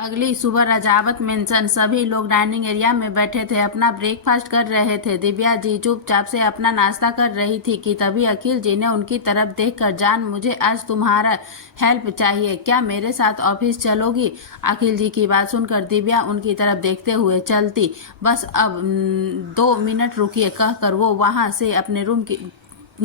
अगली सुबह रजावत मेंशन सभी लोग डाइनिंग एरिया में बैठे थे, अपना ब्रेकफास्ट कर रहे थे। दिव्या जी चुपचाप से अपना नाश्ता कर रही थी कि तभी अखिल जी ने उनकी तरफ देखकर, जान मुझे आज तुम्हारा हेल्प चाहिए, क्या मेरे साथ ऑफिस चलोगी? अखिल जी की बात सुनकर दिव्या उनकी तरफ देखते हुए, चलती, बस अब 2 मिनट रुकिए कहकर वो वहां से अपने रूम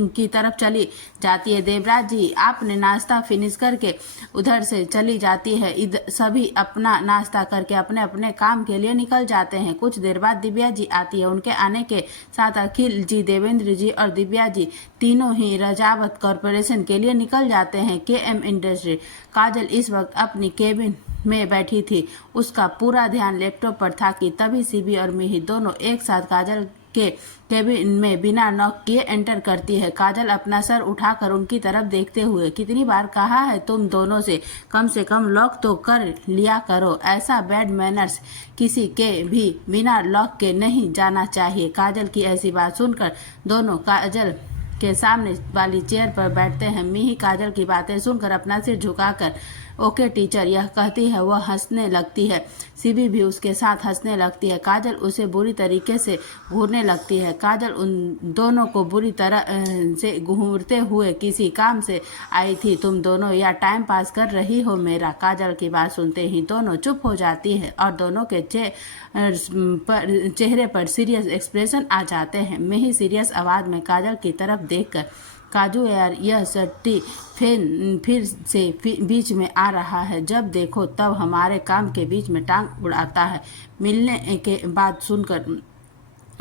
की तरफ चली जाती है। देवराज जी आपने नाश्ता फिनिश करके उधर से चली जाती है। इधर सभी अपना नाश्ता करके अपने अपने काम के लिए निकल जाते हैं। कुछ देर बाद दिव्या जी आती है। उनके आने के साथ अखिल जी, देवेंद्र जी और दिव्या जी तीनों ही रजावत कॉरपोरेशन के लिए निकल जाते हैं। KM industry. काजल इस वक्त अपनी केबिन में बैठी थी। उसका पूरा ध्यान लैपटॉप पर था कि तभी सीबी और मिही दोनों एक साथ काजल के केबिन में बिना नॉक किए एंटर करती है। काजल अपना सर उठाकर उनकी तरफ देखते हुए, कितनी बार कहा है तुम दोनों से कम लॉक तो कर लिया करो, ऐसा बैड मैनर्स किसी के भी बिना लॉक के नहीं जाना चाहिए। काजल की ऐसी बात सुनकर दोनों काजल के सामने वाली चेयर पर बैठते हैं। मिही काजल की बातें सुनकर अपना सिर झुकाकर ओके टीचर यह कहती है। वह हंसने लगती है। सीबी भी उसके साथ हंसने लगती है। काजल उसे बुरी तरीके से घूरने लगती है। काजल उन दोनों को बुरी तरह से घूरते हुए, किसी काम से आई थी तुम दोनों या टाइम पास कर रही हो मेरा? काजल की बात सुनते ही दोनों चुप हो जाती है और दोनों के चेहरे पर सीरियस एक्सप्रेशन आ जाते हैं। मिही सीरियस आवाज में काजल की तरफ देखकर, काजू यार यह सट्टी फिर से बीच में आ रहा है, जब देखो तब हमारे काम के बीच में टांग उड़ाता है। मिलने के बाद सुनकर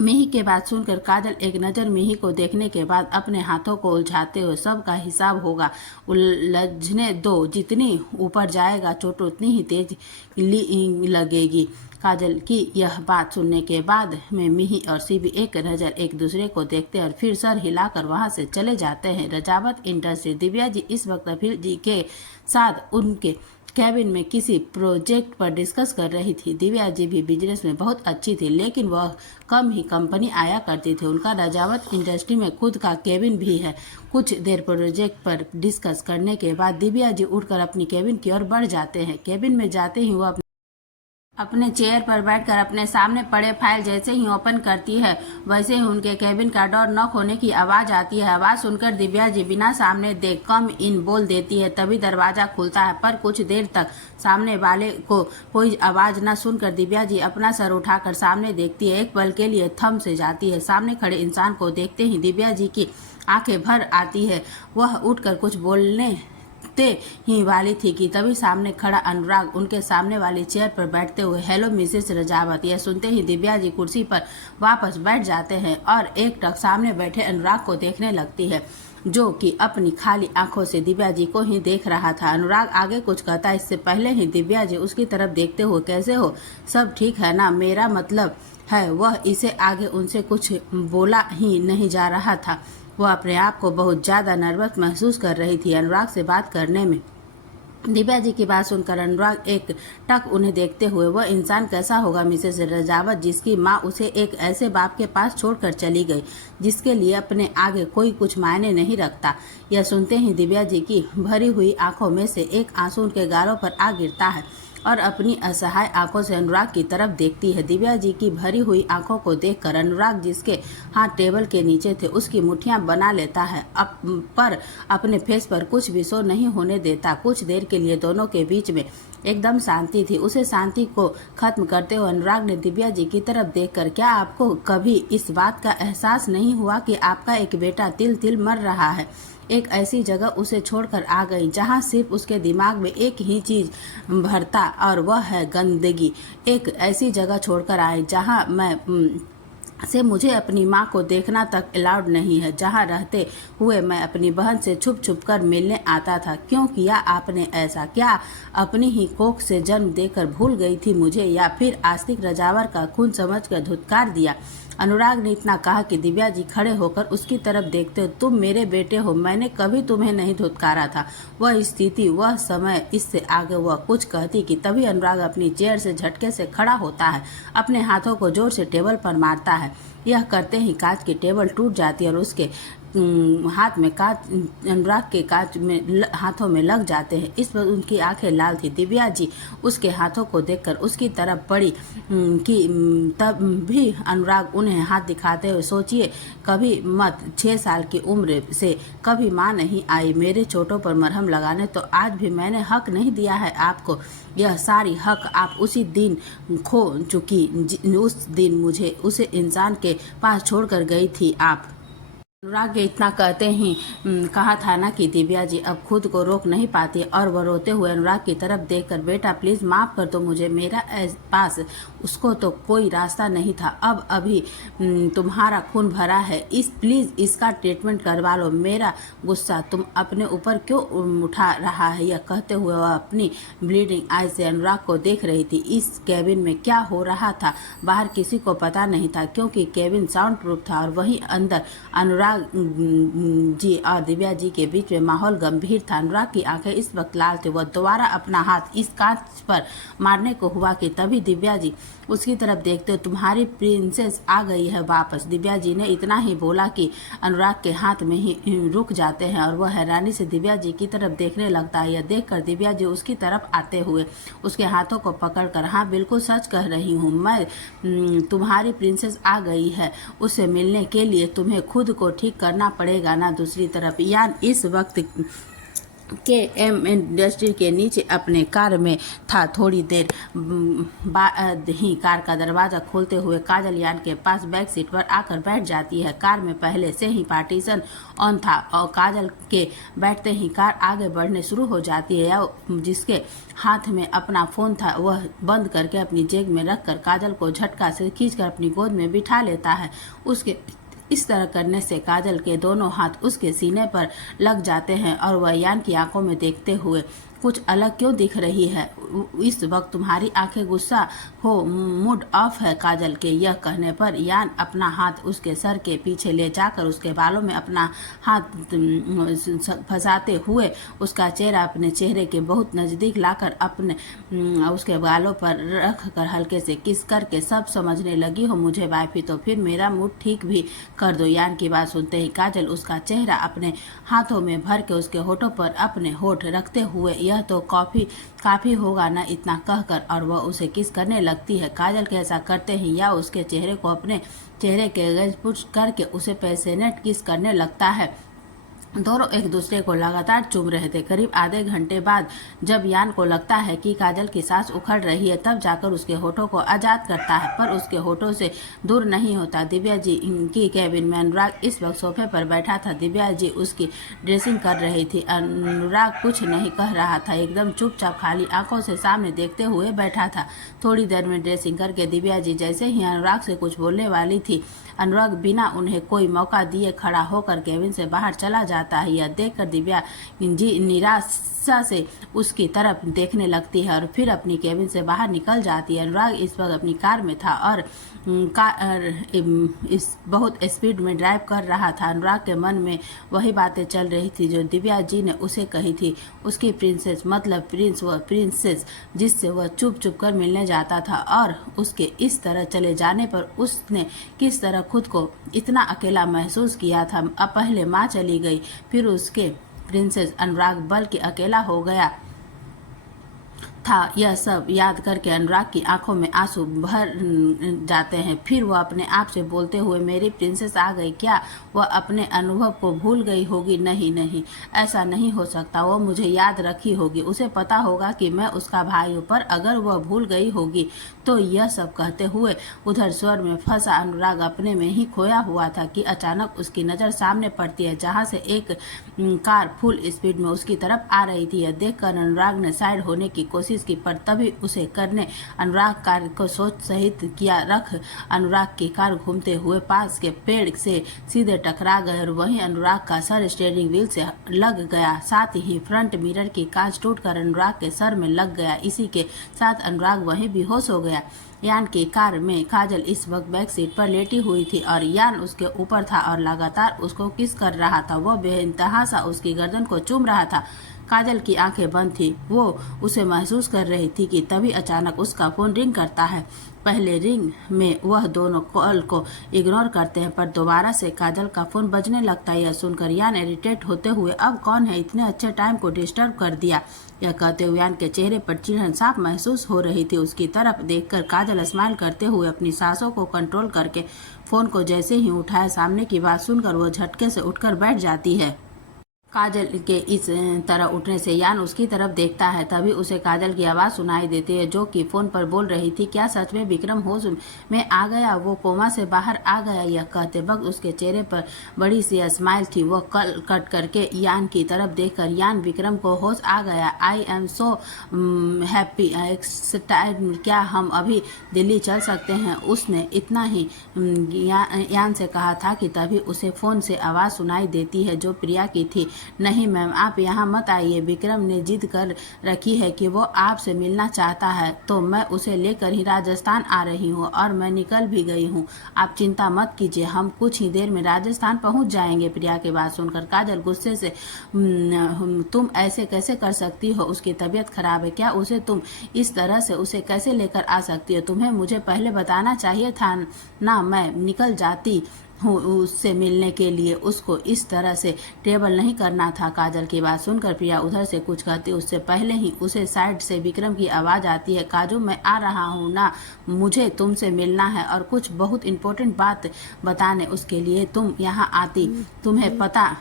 मिही के बात सुनकर काजल एक नज़र मिही को देखने के बाद अपने हाथों को उलझाते हुए, सबका हिसाब होगा, उलझने दो, जितनी ऊपर जाएगा चोट उतनी ही तेज लगेगी। काजल की यह बात सुनने के बाद में मिही और सीबी एक नज़र एक दूसरे को देखते और फिर सर हिलाकर वहां से चले जाते हैं। रजावत इंडस्ट्री। दिव्या जी इस वक्त अखिल जी के साथ उनके कैबिन में किसी प्रोजेक्ट पर डिस्कस कर रही थी। दिव्या जी भी बिजनेस में बहुत अच्छी थी, लेकिन वह कम ही कंपनी आया करती थी। उनका रजावत इंडस्ट्री में खुद का कैबिन भी है। कुछ देर प्रोजेक्ट पर डिस्कस करने के बाद दिव्या जी उठकर अपनी कैबिन की ओर बढ़ जाते हैं। कैबिन में जाते ही वह अपने चेयर पर बैठकर अपने सामने पड़े फाइल जैसे ही ओपन करती है, वैसे ही उनके कैबिन का डोर नॉक होने की आवाज आती है। आवाज सुनकर दिव्या जी बिना सामने देख कम इन बोल देती है। तभी दरवाजा खुलता है, पर कुछ देर तक सामने वाले को कोई आवाज न सुनकर दिव्या जी अपना सर उठाकर सामने देखती है। एक पल के लिए थम से जाती है। सामने खड़े इंसान को देखते ही दिव्या जी की आंखें भर आती है। वह उठकर कुछ बोलने ही वाली थी कि तभी सामने खड़ा अनुराग उनके सामने वाली चेयर पर बैठते हुए, हेलो मिसेस रजावत। यह सुनते ही दिव्या जी कुर्सी पर वापस बैठ जाते हैं और एक टक सामने बैठे अनुराग को देखने लगती है, जो कि अपनी खाली आंखों से दिव्या जी को ही देख रहा था। अनुराग आगे कुछ कहता इससे पहले ही दिव्या जी उसकी तरफ देखते हुए, कैसे हो, सब ठीक है ना? मेरा मतलब है, वह इसे आगे उनसे कुछ बोला ही नहीं जा रहा था। वह अपने आप को बहुत ज़्यादा नर्वस महसूस कर रही थी अनुराग से बात करने में। दिव्या जी की बात सुनकर अनुराग एक टक उन्हें देखते हुए, वह इंसान कैसा होगा मिसेस रजावत जिसकी माँ उसे एक ऐसे बाप के पास छोड़कर चली गई जिसके लिए अपने आगे कोई कुछ मायने नहीं रखता। यह सुनते ही दिव्या जी की भरी हुई आंखों में से एक आंसू उनके गालों पर आ गिरता है और अपनी असहाय आंखों से अनुराग की तरफ देखती है। दिव्या जी की भरी हुई आंखों को देखकर अनुराग, जिसके हाथ टेबल के नीचे थे, उसकी मुट्ठियां बना लेता है, पर अपने फेस पर कुछ भी शो नहीं होने देता। कुछ देर के लिए दोनों के बीच में एकदम शांति थी। उसे शांति को खत्म करते हुए अनुराग ने दिव्या जी की तरफ देखकर, क्या आपको कभी इस बात का एहसास नहीं हुआ कि आपका एक बेटा तिल तिल मर रहा है? एक ऐसी जगह उसे छोड़कर आ गई जहां सिर्फ उसके दिमाग में एक ही चीज भरता और वह है गंदगी। एक ऐसी जगह छोड़कर आए जहां से मुझे अपनी माँ को देखना तक अलाउड नहीं है, जहाँ रहते हुए मैं अपनी बहन से छुप छुप कर मिलने आता था। क्यों किया आपने ऐसा? क्या अपनी ही कोख से जन्म देकर भूल गई थी मुझे, या फिर आस्तिक रजावर का खून समझकर धुतकार दिया? अनुराग ने इतना कहा कि दिव्या जी खड़े होकर उसकी तरफ देखते हो, तुम मेरे बेटे हो, मैंने कभी तुम्हें नहीं धुतकारा था। वह स्थिति, वह समय, इससे आगे वह कुछ कहती कि तभी अनुराग अपनी चेयर से झटके से खड़ा होता है, अपने हाथों को जोर से टेबल पर मारता है। यह करते ही कांच की टेबल टूट जाती है और उसके हाथ में कांच, अनुराग के कांच में हाथों में लग जाते हैं। इस पर उनकी आंखें लाल थी। दिव्या जी उसके हाथों को देखकर उसकी तरफ पड़ी कि तब भी अनुराग उन्हें हाथ दिखाते हुए, सोचिए कभी मत, 6 साल की उम्र से कभी माँ नहीं आई मेरे चोटों पर मरहम लगाने, तो आज भी मैंने हक नहीं दिया है आपको। यह सारी हक आप उसी दिन खो चुकी, उस दिन मुझे उसे इंसान के पास छोड़कर गई थी आप। अनुराग इतना कहते ही कहा था ना कि दिव्या जी अब खुद को रोक नहीं पाती, और वह रोते हुए अनुराग की तरफ देखकर, बेटा प्लीज माफ कर दो मुझे, मेरा पास उसको तो कोई रास्ता नहीं था, अब अभी तुम्हारा खून भरा है, इस प्लीज इसका ट्रीटमेंट करवा लो, मेरा गुस्सा तुम अपने ऊपर क्यों उठा रहा है। यह कहते हुए वह अपनी ब्लीडिंग आई से अनुराग को देख रही थी। इस कैबिन में क्या हो रहा था बाहर किसी को पता नहीं था, क्योंकि कैबिन साउंड प्रूफ था, और वहीं अंदर अनुराग जी और दिव्या जी के बीच में माहौल गंभीर था। अनुराग की आंखें इस वक्त लाल थी। वह दोबारा अपना हाथ इस कांच पर मारने को हुआ कि तभी दिव्या जी उसकी तरफ देखते हो, तुम्हारी प्रिंसेस आ गई है वापस। दिव्या जी ने इतना ही बोला कि अनुराग के हाथ में ही रुक जाते हैं, और वह हैरानी से दिव्या जी की तरफ देखने लगता है। यह देखकर दिव्या जी उसकी तरफ आते हुए उसके हाथों को पकड़कर, हाँ बिल्कुल सच कह रही हूँ मैं, तुम्हारी प्रिंसेस आ गई है, उससे मिलने के लिए तुम्हें खुद को ठीक करना पड़ेगा ना। दूसरी तरफ यान इस वक्त KM इंडस्ट्री के नीचे अपने कार में था। थोड़ी देर बाद ही कार का दरवाजा खोलते हुए काजल यान के पास बैक सीट पर आकर बैठ जाती है। कार में पहले से ही पार्टीशन ऑन था, और काजल के बैठते ही कार आगे बढ़ने शुरू हो जाती है। जिसके हाथ में अपना फोन था वह बंद करके अपनी जेब में रखकर काजल को झटका से खींचकर अपनी गोद में बिठा लेता है। उसके इस तरह करने से काजल के दोनों हाथ उसके सीने पर लग जाते हैं, और वह यान की आंखों में देखते हुए, कुछ अलग क्यों दिख रही है इस वक्त, तुम्हारी आंखें गुस्सा हो, मूड ऑफ है काजल के। यह कहने पर यान अपना हाथ उसके सर के पीछे ले जाकर उसके बालों में अपना हाथ फंसाते हुए उसका चेहरा अपने चेहरे के बहुत नजदीक लाकर अपने उसके बालों पर रख कर हल्के से किस करके, सब समझने लगी हो मुझे वाइफी, तो फिर मेरा मूड ठीक भी कर दो। यान की बात सुनते ही काजल उसका चेहरा अपने हाथों में भर के उसके होठों पर अपने होठ रखते हुए, यह तो काफी होगा ना इतना कहकर, और वह उसे किस करने लगती है। काजल के ऐसा करते ही या उसके चेहरे को अपने चेहरे के गज पुश करके उसे पैसेनेट किस करने लगता है। दोनों एक दूसरे को लगातार चूम रहे थे। करीब आधे घंटे बाद जब यान को लगता है कि काजल की सांस उखड़ रही है, तब जाकर उसके होठों को आजाद करता है, पर उसके होठों से दूर नहीं होता। दिव्या जी की कैबिन में अनुराग इस वक्त सोफे पर बैठा था। दिव्या जी उसकी ड्रेसिंग कर रही थी। अनुराग कुछ नहीं कह रहा था, एकदम चुपचाप खाली आंखों से सामने देखते हुए बैठा था। थोड़ी देर में ड्रेसिंग करके दिव्या जी जैसे ही अनुराग से कुछ बोलने वाली थी, अनुराग बिना उन्हें कोई मौका दिए खड़ा होकर केबिन से बाहर चला जाता है। यह देखकर दिव्या जी निराशा से उसकी तरफ देखने लगती है और फिर अपनी केबिन से बाहर निकल जाती है। अनुराग इस वक्त अपनी कार में था और इस बहुत स्पीड में ड्राइव कर रहा था। अनुराग के मन में वही बातें चल रही थी जो दिव्या जी ने उसे कही थी। उसकी प्रिंसेस मतलब प्रिंस, वह प्रिंसेस जिससे वह चुप चुप कर मिलने जाता था, और उसके इस तरह चले जाने पर उसने किस तरह खुद को इतना अकेला महसूस किया था। अब पहले माँ चली गई, फिर उसके प्रिंसेस अनुराग बल्कि अकेला हो गया था। यह सब याद करके अनुराग की आंखों में आंसू भर जाते हैं। फिर वह अपने आप से बोलते हुए, मेरी प्रिंसेस आ गई, क्या वह अपने अनुभव को भूल गई होगी? नहीं नहीं, ऐसा नहीं हो सकता। वह मुझे याद रखी होगी, उसे पता होगा कि मैं उसका भाई हूँ, पर अगर वह भूल गई होगी तो यह सब कहते हुए उधर स्वर में फंसा अनुराग अपने में ही खोया हुआ था कि अचानक उसकी नज़र सामने पड़ती है, जहाँ से एक कार फुल स्पीड में उसकी तरफ आ रही थी। यह देखकर अनुराग ने साइड होने की कोशिश की, पर तभी उसे करने अनुराग कार को सोच सहित किया रख अनुराग की कार घूमते हुए पास के पेड़ से सीधे टकरा गए, और वहीं अनुराग का सर स्टीयरिंग व्हील से लग गया। साथ ही फ्रंट मिरर की कांच टूटकर अनुराग के सर में लग गया। इसी के साथ अनुराग वहीं बेहोश हो गया। यान की कार में काजल इस वक्त बैक सीट पर लेटी हुई थी और यान उसके ऊपर था और लगातार उसको किस कर रहा था। वह बेइंतहा सा उसकी गर्दन को चूम रहा था। काजल की आंखें बंद थी। वो उसे महसूस कर रही थी कि तभी अचानक उसका फोन रिंग करता है। पहले रिंग में वह दोनों कॉल को इग्नोर करते हैं, पर दोबारा से काजल का फोन बजने लगता है। यह सुनकर यान इरिटेट होते हुए, अब कौन है, इतने अच्छे टाइम को डिस्टर्ब कर दिया, यह कहते हुए यान के चेहरे पर चिढ़न साफ महसूस हो रही थी। उसकी तरफ देखकर काजल स्माइल करते हुए अपनी सांसों को कंट्रोल करके फोन को जैसे ही उठाया, सामने की बात सुनकर वह झटके से उठकर बैठ जाती है। काजल के इस तरह उठने से यान उसकी तरफ देखता है। तभी उसे काजल की आवाज़ सुनाई देती है, जो कि फ़ोन पर बोल रही थी, क्या सच में विक्रम होश में आ गया, वो कोमा से बाहर आ गया। यह कहते वक्त उसके चेहरे पर बड़ी सी स्माइल थी। वह कल कट करके यान की तरफ देखकर, यान विक्रम को होश आ गया, I am so happy excited, क्या हम अभी दिल्ली चल सकते हैं। उसने इतना ही यान से कहा था कि तभी उसे फ़ोन से आवाज़ सुनाई देती है, जो प्रिया की थी। नहीं मैम, आप यहाँ मत आइए, विक्रम ने जिद कर रखी है कि वो आपसे मिलना चाहता है, तो मैं उसे लेकर ही राजस्थान आ रही हूँ और मैं निकल भी गई हूँ। आप चिंता मत कीजिए, हम कुछ ही देर में राजस्थान पहुँच जाएंगे। प्रिया की बात सुनकर काजल गुस्से से, तुम ऐसे कैसे कर सकती हो, उसकी तबीयत खराब है, क्या उसे तुम इस तरह से उसे कैसे लेकर आ सकती हो, तुम्हें मुझे पहले बताना चाहिए था ना, मैं निकल जाती हूँ उससे मिलने के लिए, उसको इस तरह से ट्रेबल नहीं करना था। काजल की बात सुनकर प्रिया उधर से कुछ कहती, उससे पहले ही उसे साइड से विक्रम की आवाज़ आती है, काजू मैं आ रहा हूँ ना, मुझे तुमसे मिलना है और कुछ बहुत इम्पोर्टेंट बात बताने, उसके लिए तुम यहाँ आती, तुम्हें पता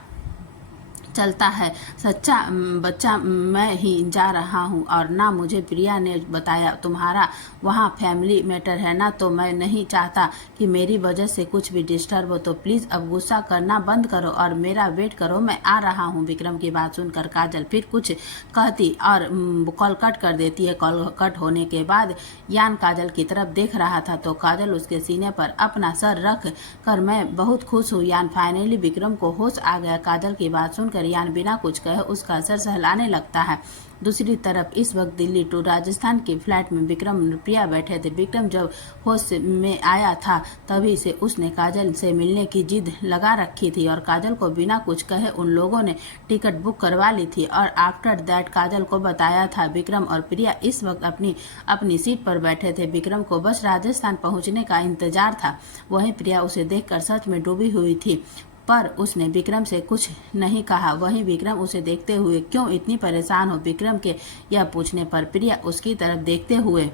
चलता है सच्चा बच्चा मैं ही जा रहा हूँ, और ना मुझे प्रिया ने बताया, तुम्हारा वहाँ फैमिली मैटर है ना, तो मैं नहीं चाहता कि मेरी वजह से कुछ भी डिस्टर्ब हो, तो प्लीज़ अब गुस्सा करना बंद करो और मेरा वेट करो, मैं आ रहा हूँ। विक्रम की बात सुनकर काजल फिर कुछ कहती और कॉल कट कर देती है। कॉल कट होने के बाद यान काजल की तरफ देख रहा था, तो काजल उसके सीने पर अपना सर रख कर, मैं बहुत खुश हूँ यान, फाइनली विक्रम को होश आ गया। काजल की बात सुनकर यान बिना कुछ कहे उसका सर सहलाने लगता है। दूसरी तरफ इस वक्त दिल्ली टू राजस्थान की फ्लाइट में विक्रम और प्रिया बैठे थे। विक्रम जब होश में आया था तभी से उसने काजल से मिलने की जिद लगा रखी थी और काजल को बिना कुछ कहे उन लोगों ने टिकट बुक करवा ली थी और आफ्टर दैट काजल को बताया था। विक्रम और प्रिया इस वक्त अपनी अपनी सीट पर बैठे थे। विक्रम को बस राजस्थान पहुंचने का इंतजार था, वहीं प्रिया उसे देखकर सच में डूबी हुई थी, पर उसने विक्रम से कुछ नहीं कहा। वहीं विक्रम उसे देखते हुए, क्यों इतनी परेशान हो, विक्रम के यह पूछने पर प्रिया उसकी तरफ देखते हुए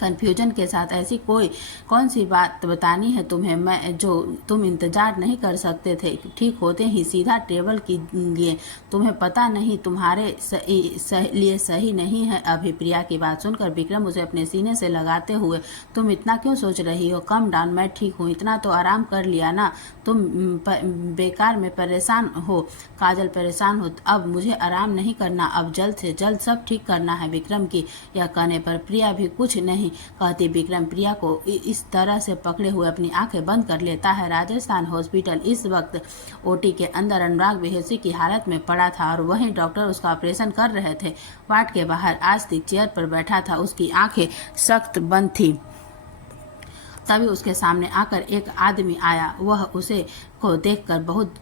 कन्फ्यूजन के साथ, ऐसी कौन सी बात बतानी है तुम्हें, मैं जो तुम इंतजार नहीं कर सकते थे, ठीक होते ही सीधा ट्रेवल कीजिए, तुम्हें पता नहीं तुम्हारे लिए सही नहीं है अभी। प्रिया की बात सुनकर विक्रम उसे अपने सीने से लगाते हुए, तुम इतना क्यों सोच रही हो, कम डाउन, मैं ठीक हूँ, इतना तो आराम कर लिया ना, तुम बेकार में परेशान हो। काजल परेशान हो, अब मुझे आराम नहीं करना, अब जल्द से जल्द सब ठीक करना है। विक्रम की यह कहने पर प्रिया भी कुछ नहीं कहती। विक्रम प्रिया को इस तरह से पकड़े हुए अपनी आंखें बंद कर लेता है। राजस्थान हॉस्पिटल इस वक्त ओटी के अंदर अनुराग बेहोशी की हालत में पड़ा था और वहीं डॉक्टर उसका ऑपरेशन कर रहे थे। वार्ड के बाहर आस्तिक चेयर पर बैठा था, उसकी आंखें सख्त बंद थी। तभी उसके सामने आकर एक आदमी आया, वह उसे को देखकर, बहुत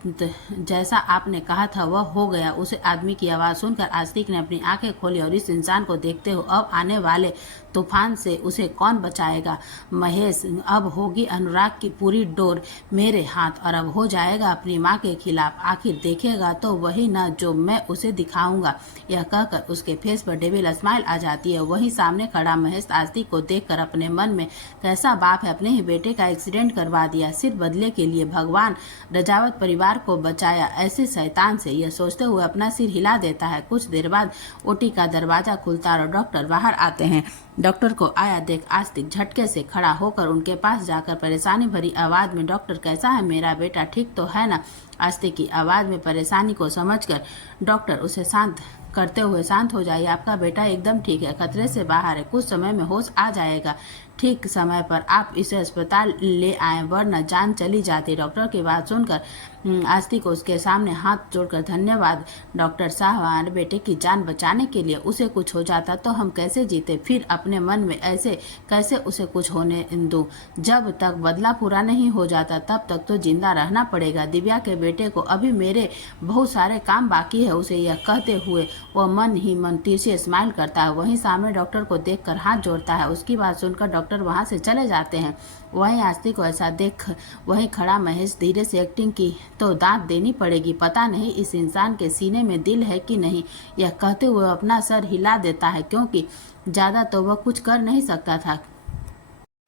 जैसा आपने कहा था वह हो गया। उस आदमी की आवाज़ सुनकर आस्तिक ने अपनी आंखें खोली और इस इंसान को देखते हो, अब आने वाले तूफान से उसे कौन बचाएगा। महेश, अब होगी अनुराग की पूरी डोर मेरे हाथ और अब हो जाएगा अपनी माँ के खिलाफ, आखिर देखेगा तो वही ना जो मैं उसे दिखाऊंगा। यह कहकर उसके फेस पर डेविल स्माइल आ जाती है। वहीं सामने खड़ा महेश आस्तिक को देखकर अपने मन में, कैसा बाप है, अपने ही बेटे का एक्सीडेंट करवा दिया, सिर्फ बदले के लिए भगवान रजावत परिवार को बचाया ऐसे शैतान से, यह सोचते हुए अपना सिर हिला देता है। कुछ देर बाद ओटी का दरवाजा खुलता और डॉक्टर बाहर आते हैं। डॉक्टर को आया देख आस्तिक झटके से खड़ा होकर उनके पास जाकर परेशानी भरी आवाज में, डॉक्टर कैसा है मेरा बेटा, ठीक तो है ना। आस्तिक की आवाज में परेशानी को समझकर डॉक्टर उसे शांत करते हुए, शांत हो जाइए, आपका बेटा एकदम ठीक है, खतरे से बाहर है, कुछ समय में होश आ जाएगा, ठीक समय पर आप इसे अस्पताल ले आए वरना जान चली जाती। डॉक्टर की बात सुनकर आस्तिक को उसके सामने हाथ जोड़कर, धन्यवाद डॉक्टर साहब, हमारे बेटे की जान बचाने के लिए। उसे कुछ हो जाता तो हम कैसे जीते? फिर अपने मन में ऐसे कैसे उसे कुछ होने दूं? जब तक बदला पूरा नहीं हो जाता तब तक तो जिंदा रहना पड़ेगा। दिव्या के बेटे को अभी मेरे बहुत सारे काम बाकी है। उसे यह कहते हुए वह मन ही मन तिरछे स्माइल करता है। वहीं सामने डॉक्टर को देखकर हाथ जोड़ता है। उसकी बात सुनकर डॉक्टर वहां से चले जाते हैं। वहीं आस्तिक को ऐसा देख वहीं खड़ा महेश धीरे से एक्टिंग की तो दांत देनी पड़ेगी, पता नहीं इस इंसान के सीने में दिल है कि नहीं। यह कहते हुए अपना सर हिला देता है, क्योंकि ज्यादा तो वह कुछ कर नहीं सकता था।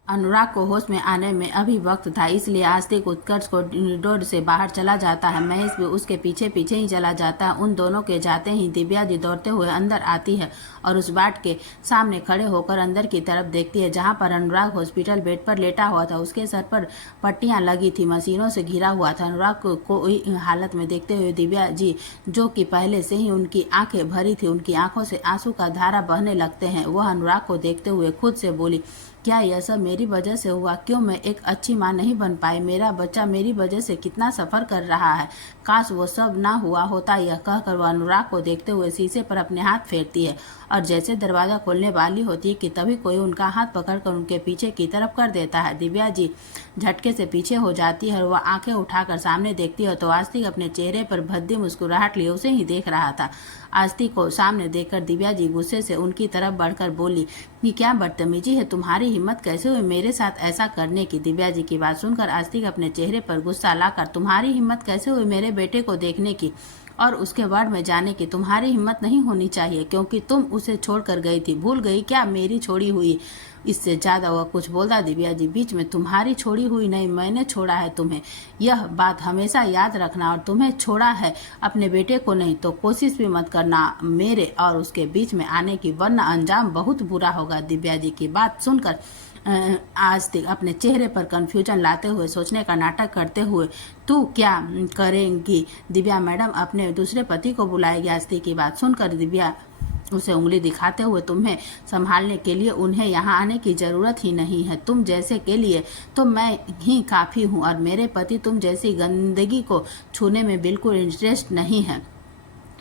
अनुराग को होश में आने में अभी वक्त था, इसलिए आस्तिक उत्कर्ष को डोर से बाहर चला जाता है। महेश भी उसके पीछे पीछे ही चला जाता है। उन दोनों के जाते ही दिव्या जी दौड़ते हुए अंदर आती है और उस बाट के सामने खड़े होकर अंदर की तरफ देखती है, जहां पर अनुराग हॉस्पिटल बेड पर लेटा हुआ था। उसके सर पर पट्टियां लगी थी, मशीनों से घिरा हुआ था। अनुराग को कोई हालत में देखते हुए दिव्या जी, जो कि पहले से ही उनकी आंखें भरी थी, उनकी आंखों से आंसू का धारा बहने लगते हैं। वह अनुराग को देखते हुए खुद से बोली, क्या यह सब मेरी वजह से हुआ? क्यों मैं एक अच्छी माँ नहीं बन पाई? मेरा बच्चा मेरी वजह से कितना सफर कर रहा है, काश वो सब ना हुआ होता। यह कहकर वह अनुराग को देखते हुए शीशे पर अपने हाथ फेरती है और जैसे दरवाजा खोलने वाली होती है कि तभी कोई उनका हाथ पकड़कर उनके पीछे की तरफ कर देता है। दिव्या जी झटके से पीछे हो जाती है और वह आंखें उठाकर सामने देखती है तो आस्तिक अपने चेहरे पर भद्दी मुस्कुराहट लिए उसे ही देख रहा था। आस्तिक को सामने देखकर दिव्या जी गुस्से से उनकी तरफ बढ़कर बोली कि क्या बदतमीजी है, तुम्हारी हिम्मत कैसे हुई मेरे साथ ऐसा करने की? दिव्या जी की बात सुनकर आस्तिक अपने चेहरे पर गुस्सा लाकर, तुम्हारी हिम्मत कैसे हुई मेरे बेटे को देखने की और उसके वार्ड में जाने की? तुम्हारी हिम्मत नहीं होनी चाहिए, क्योंकि तुम उसे छोड़कर गई थी। भूल गई क्या मेरी छोड़ी हुई? इससे ज्यादा वह कुछ बोला दिव्या जी बीच में, तुम्हारी छोड़ी हुई नहीं, मैंने छोड़ा है तुम्हें। यह बात हमेशा याद रखना, और तुम्हें छोड़ा है अपने बेटे को नहीं तो कोशिश भी मत करना मेरे और उसके बीच में आने की, वरना अंजाम बहुत बुरा होगा। दिव्या जी की बात सुनकर आस्तिक अपने चेहरे पर कंफ्यूजन लाते हुए सोचने का नाटक करते हुए, तू क्या करेंगी? दिव्या मैडम अपने दूसरे पति को बुलाएगी। आस्तिक की बात सुनकर दिव्या उसे उंगली दिखाते हुए, तुम्हें संभालने के लिए उन्हें यहाँ आने की जरूरत ही नहीं है। तुम जैसे के लिए तो मैं ही काफी हूँ और मेरे पति तुम जैसी गंदगी को छूने में बिल्कुल इंटरेस्ट नहीं है।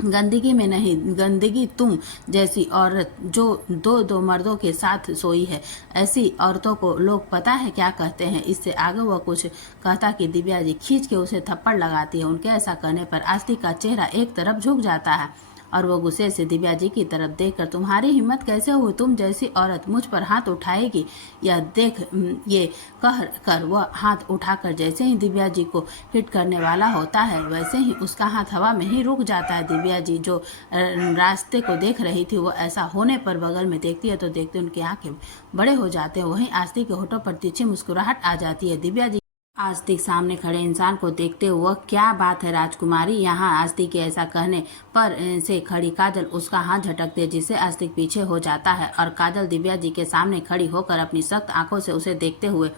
गंदगी में नहीं, गंदगी तुम जैसी औरत जो दो दो मर्दों के साथ सोई है, ऐसी औरतों को लोग पता है क्या कहते हैं। इससे आगे वह कुछ कहता कि दिव्या जी खींच के उसे थप्पड़ लगाती है। उनके ऐसा करने पर आस्तिक का चेहरा एक तरफ झुक जाता है और वो गुस्से से दिव्या जी की तरफ देखकर, तुम्हारी हिम्मत कैसे हुई तुम जैसी औरत मुझ पर हाथ उठाएगी? यह देख ये कह कर वह हाथ उठाकर जैसे ही दिव्या जी को हिट करने वाला होता है वैसे ही उसका हाथ हवा में ही रुक जाता है। दिव्या जी जो रास्ते को देख रही थी वो ऐसा होने पर बगल में देखती है तो देखते उनकी आंखें बड़े हो जाते हैं। वहीं आस्तिक के होठों पर तिरछी मुस्कुराहट आ जाती है। दिव्या जी आस्तिक सामने खड़े इंसान को देखते हुए, क्या बात है राजकुमारी? यहाँ आस्तिक के ऐसा कहने पर से खड़ी काजल उसका हाथ झटकते जिससे आस्तिक पीछे हो जाता है और काजल दिव्या जी के सामने खड़ी होकर अपनी सख्त आंखों से उसे देखते हुए,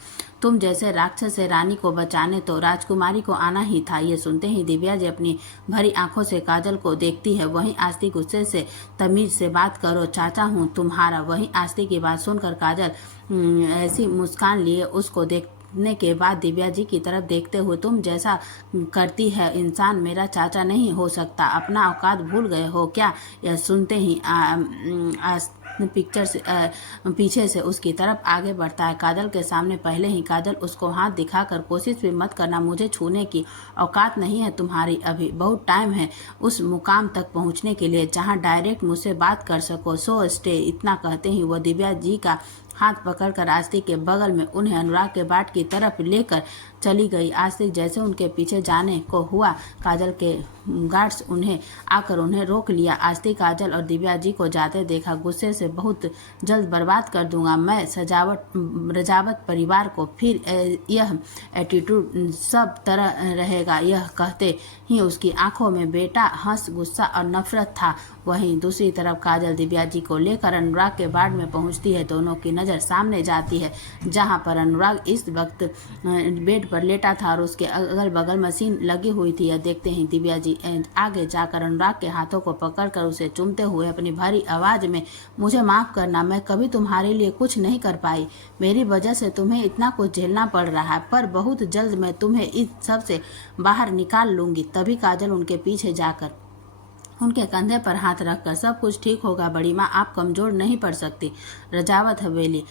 तुम जैसे राक्षस से रानी को बचाने तो राजकुमारी को आना ही था। ये सुनते ही दिव्या जी अपनी भरी आंखों से काजल को देखती है। वहीं आस्तिक गुस्से से, तमीज से बात करो, चाचा हूँ तुम्हारा। वहीं आस्तिक की बात सुनकर काजल ऐसी मुस्कान लिए उसको देखने के बाद दिव्या जी की तरफ देखते हुए, तुम जैसा करती है इंसान मेरा चाचा नहीं हो सकता, अपना औकात भूल गए हो क्या? यह सुनते ही पिक्चर से पीछे से उसकी तरफ आगे बढ़ता है। काजल के सामने पहले ही काजल उसको हाथ दिखाकर, कोशिश भी मत करना, मुझे छूने की औकात नहीं है तुम्हारी, अभी बहुत टाइम है उस मुकाम तक पहुंचने के लिए जहां डायरेक्ट मुझसे बात कर सको, सो स्टे। इतना कहते ही वह दिव्या जी का हाथ पकड़कर आस्तिक के बगल में उन्हें अनुराग के बाट की तरफ लेकर चली गई। आस्तिक जैसे उनके पीछे जाने को हुआ, काजल के गार्ड्स उन्हें आकर उन्हें रोक लिया। आस्तिक काजल और दिव्या जी को जाते देखा, गुस्से से, बहुत जल्द बर्बाद कर दूंगा मैं रजावत परिवार को, फिर यह एटीट्यूड सब तरह रहेगा। यह कहते ही उसकी आंखों में बेटा हंस, गुस्सा और नफरत था। वहीं दूसरी तरफ काजल दिव्या जी को लेकर अनुराग के वार्ड में पहुंचती है। दोनों की नज़र सामने जाती है जहां पर अनुराग इस वक्त बेड पर लेटा था और उसके अगल बगल मशीन लगी हुई थी। यह देखते ही दिव्या जी आगे जाकर अनुराग के हाथों को पकड़कर उसे चूमते हुए अपनी भारी आवाज में मुझ मुझे माफ़ करना, मैं कभी तुम्हारे लिए कुछ नहीं कर पाई। मेरी वजह से तुम्हें इतना कुछ झेलना पड़ रहा है, पर बहुत जल्द मैं तुम्हें इस सब से बाहर निकाल लूँगी। तभी काजल उनके पीछे जाकर उनके कंधे पर हाथ रखकर, सब कुछ ठीक होगा बड़ी माँ, आप कमज़ोर नहीं पड़ सकती। रजावत हवेली।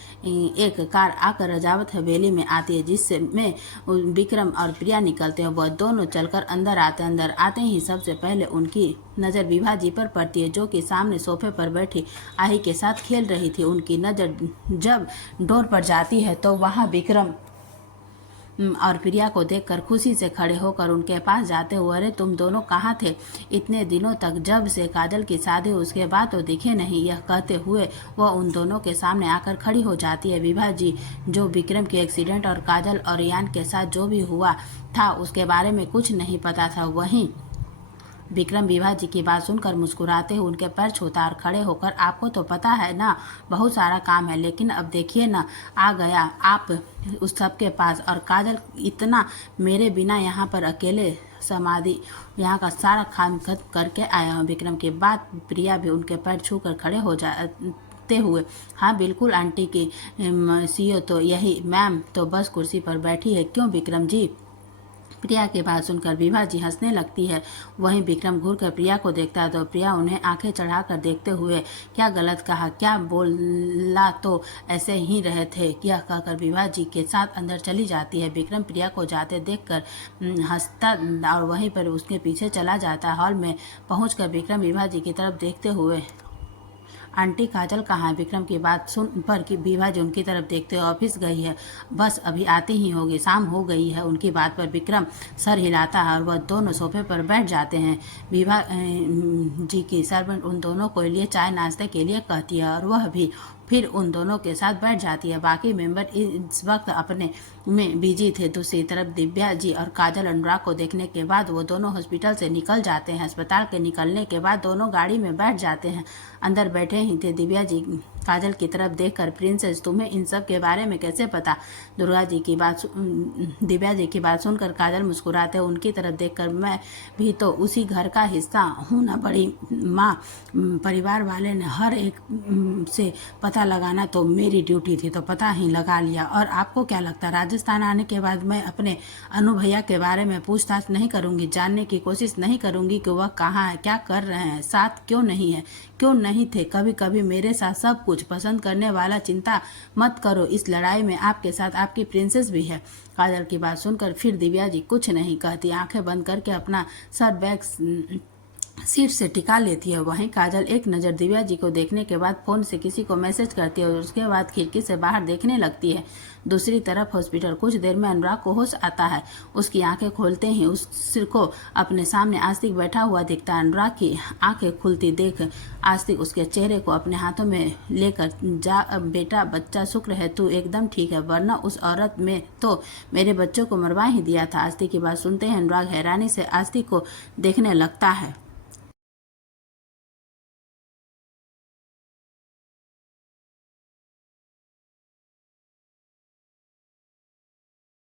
एक कार आकर रजावत हवेली में आती है, जिसमें विक्रम और प्रिया निकलते हैं। वह दोनों चलकर अंदर आते हैं। अंदर आते ही सबसे पहले उनकी नज़र विभा जी पर पड़ती है, जो कि सामने सोफे पर बैठी आही के साथ खेल रही थी। उनकी नज़र जब डोर पर जाती है तो वहाँ विक्रम और प्रिया को देखकर खुशी से खड़े होकर उनके पास जाते हुए, अरे तुम दोनों कहाँ थे इतने दिनों तक? जब से काजल की शादी उसके बाद तो दिखे नहीं। यह कहते हुए वह उन दोनों के सामने आकर खड़ी हो जाती है। विभा जी, जो विक्रम के एक्सीडेंट और काजल और रियान के साथ जो भी हुआ था उसके बारे में कुछ नहीं पता था। वहीं विक्रम विभा जी की बात सुनकर मुस्कुराते हुए उनके पैर छूता और खड़े होकर, आपको तो पता है ना, बहुत सारा काम है, लेकिन अब देखिए ना, आ गया आप उस सब के पास। और काजल, इतना मेरे बिना यहाँ पर अकेले समाधि यहाँ का सारा काम खत्म करके आया हूँ। विक्रम की बात प्रिया भी उनके पैर छूकर खड़े हो जाते हुए, हाँ बिल्कुल आंटी की सीओ तो यही मैम तो बस कुर्सी पर बैठी है। क्यों विक्रम जी? प्रिया की बात सुनकर विभा जी हंसने लगती है। वहीं विक्रम घूरकर प्रिया को देखता है तो प्रिया उन्हें आंखें चढ़ाकर देखते हुए, क्या गलत कहा, क्या बोला तो ऐसे ही रहे थे, यह कहकर विभा जी के साथ अंदर चली जाती है। विक्रम प्रिया को जाते देखकर हंसता और वहीं पर उसके पीछे चला जाता है। हॉल में पहुंचकर विक्रम विभा जी की तरफ देखते हुए, आंटी काजल कहाँ है? विक्रम की बात सुन पर कि विभा जी उनकी तरफ देखते हुए, ऑफिस गई है, बस अभी आती ही होगी, शाम हो गई है। उनकी बात पर विक्रम सर हिलाता है और वह दोनों सोफे पर बैठ जाते हैं। विभा जी की सर्वेंट उन दोनों को लिए चाय नाश्ते के लिए कहती है और वह भी फिर उन दोनों के साथ बैठ जाती है। बाकी मेंबर इस वक्त अपने में बिजी थे। दूसरी तरफ दिव्या जी और काजल अनुराग को देखने के बाद वो दोनों हॉस्पिटल से निकल जाते हैं। अस्पताल के निकलने के बाद दोनों गाड़ी में बैठ जाते हैं। अंदर बैठे ही थे दिव्या जी काजल की तरफ देखकर, प्रिंसेस तुम्हें इन सब के बारे में कैसे पता? दिव्या जी की बात सुनकर काजल मुस्कुराते उनकी तरफ देखकर, मैं भी तो उसी घर का हिस्सा हूँ ना बड़ी माँ, परिवार वाले ने हर एक से पता लगाना तो मेरी ड्यूटी थी, तो पता ही लगा लिया। और आपको क्या लगता, राजस्थान आने के बाद मैं अपने अनु भैया के बारे में पूछताछ नहीं करूंगी, जानने की कोशिश नहीं करूंगी कि वह कहाँ है, क्या कर रहे हैं, साथ क्यों नहीं है, क्यों नहीं थे कभी कभी मेरे साथ सब कुछ पसंद करने वाला? चिंता मत करो, इस लड़ाई में आपके साथ आपकी प्रिंसेस भी है। काजल की बात सुनकर फिर दिव्या जी कुछ नहीं कहती, आंखें बंद करके अपना सर बैग सीट से टिका लेती है। वहीं काजल एक नज़र दिव्या जी को देखने के बाद फ़ोन से किसी को मैसेज करती है और उसके बाद खिड़की से बाहर देखने लगती है। दूसरी तरफ हॉस्पिटल, कुछ देर में अनुराग को होश आता है। उसकी आंखें खोलते ही उसको अपने सामने आस्तिक बैठा हुआ दिखता है। अनुराग की आंखें खुलती देख आस्तिक उसके चेहरे को अपने हाथों में लेकर, जा बेटा, बच्चा शुक्र है तू एकदम ठीक है, वरना उस औरत में तो मेरे बच्चों को मरवा ही दिया था। आस्तिक की बात सुनते ही अनुराग हैरानी से आस्तिक को देखने लगता है।